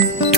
Thank you.